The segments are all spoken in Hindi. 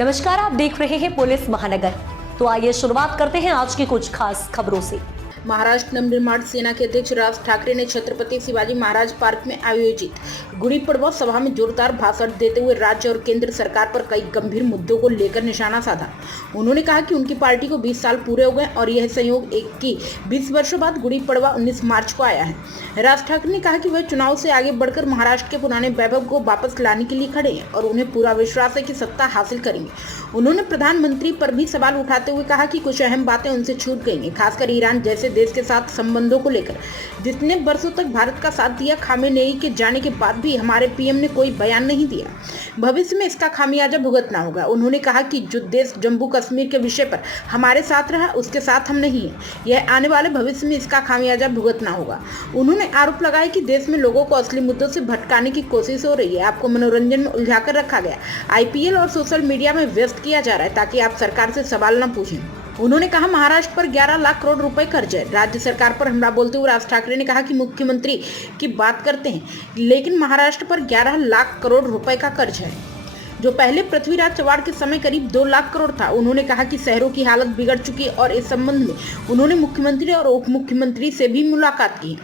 नमस्कार, आप देख रहे हैं पुलिस महानगर। तो आइए शुरुआत करते हैं आज की कुछ खास खबरों से। महाराष्ट्र नवनिर्माण सेना के अध्यक्ष राज ठाकरे ने छत्रपति शिवाजी महाराज पार्क में आयोजित गुड़ी पड़वा सभा में जोरदार भाषण देते हुए राज्य और केंद्र सरकार पर कई गंभीर मुद्दों को लेकर निशाना साधा। उन्होंने कहा कि उनकी पार्टी को 20 साल पूरे हो गए और यह संयोग एक की 20 वर्षों बाद गुड़ी पड़वा 19 मार्च को आया है। राज ठाकरे ने कहा कि वह चुनाव से आगे बढ़कर महाराष्ट्र के पुराने वैभव को वापस लाने के लिए खड़े हैं और उन्हें पूरा विश्वास है कि सत्ता हासिल करेंगे। उन्होंने प्रधानमंत्री पर भी सवाल उठाते हुए कहा कि कुछ अहम बातें उनसे छूट गई हैं, खासकर ईरान जैसे देश के साथ संबंधों को लेकर, जितने वर्षों तक भारत का साथ दिया। खामेनेई के जाने के बाद भी हमारे पीएम ने कोई बयान नहीं दिया। भविष्य में इसका खामियाजा भुगतना होगा। उन्होंने कहा कि जो देश जम्मू कश्मीर के विषय पर हमारे साथ रहा, उसके साथ हम नहीं है। यह आने वाले भविष्य में इसका खामियाजा भुगतना होगा। उन्होंने आरोप लगाया कि देश में लोगों को असली मुद्दों से भटकाने की कोशिश हो रही है। आपको मनोरंजन में उलझाकर रखा गया, आईपीएल और सोशल मीडिया में व्यस्त किया जा रहा है ताकि आप सरकार से सवाल न पूछें। उन्होंने कहा महाराष्ट्र पर 11 लाख करोड़ रुपए कर्ज है। राज्य सरकार पर हमला बोलते हुए राज ठाकरे ने कहा कि मुख्यमंत्री की बात करते हैं, लेकिन महाराष्ट्र पर 11 लाख करोड़ रुपए का कर्ज है, जो पहले पृथ्वीराज चव्हाण के समय करीब 2 लाख करोड़ था। उन्होंने कहा कि शहरों की हालत बिगड़ चुकी है और इस संबंध में उन्होंने मुख्यमंत्री और उप मुख्यमंत्री से भी मुलाकात की।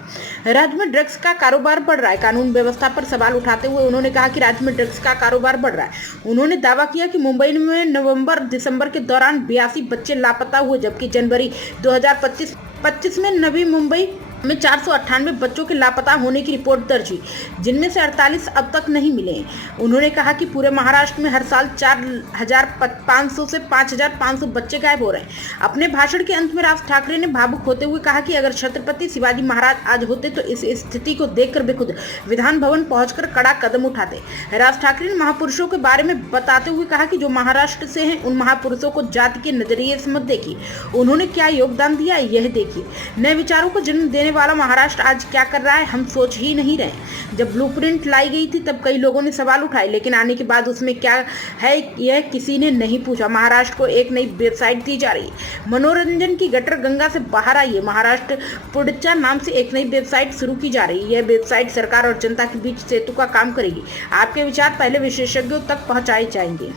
राज्य में ड्रग्स का कारोबार बढ़ रहा है। कानून व्यवस्था पर सवाल उठाते हुए उन्होंने कहा कि राज्य में ड्रग्स का कारोबार बढ़ रहा है। उन्होंने दावा किया कि मुंबई में नवंबर-दिसंबर के दौरान 82 बच्चे लापता हुए, जबकि जनवरी 2025 में नवी मुंबई में 498 बच्चों के लापता होने की रिपोर्ट दर्ज हुई, जिनमें से 48 अब तक नहीं मिले हैं। उन्होंने कहा कि पूरे महाराष्ट्र में हर साल 4,500 से 5,500 बच्चे गायब हो रहे हैं। अपने भाषण के अंत में राज ठाकरे ने भावुक होते हुए कहा कि अगर छत्रपति शिवाजी महाराज आज होते तो इस स्थिति को देखकर वे खुद विधान भवन पहुंचकर कड़ा कदम उठाते। राज ठाकरे ने महापुरुषों के बारे में बताते हुए कहा कि जो महाराष्ट्र से हैं, उन महापुरुषों को जाति के नजरिए से मत देखिए, उन्होंने क्या योगदान दिया यह देखिए। नए विचारों को जन्म देने वाला महाराष्ट्र आज क्या कर रहा है, हम सोच ही नहीं रहे। जब ब्लूप्रिंट लाई गई थी तब कई लोगों ने सवाल उठाए, लेकिन आने के बाद उसमें क्या है यह किसी ने नहीं पूछा। महाराष्ट्र को एक नई वेबसाइट दी जा रही है, मनोरंजन की गटर गंगा से बाहर आई है। महाराष्ट्र पुड़चा नाम से एक नई वेबसाइट शुरू की जा रही है। यह वेबसाइट सरकार और जनता के बीच सेतु का काम करेगी। आपके विचार पहले विशेषज्ञों तक पहुंचाए जाएंगे।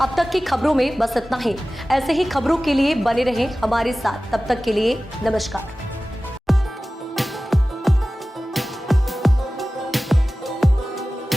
अब तक की खबरों में बस इतना ही। ऐसे ही खबरों के लिए बने रहें हमारे साथ। तब तक के लिए नमस्कार।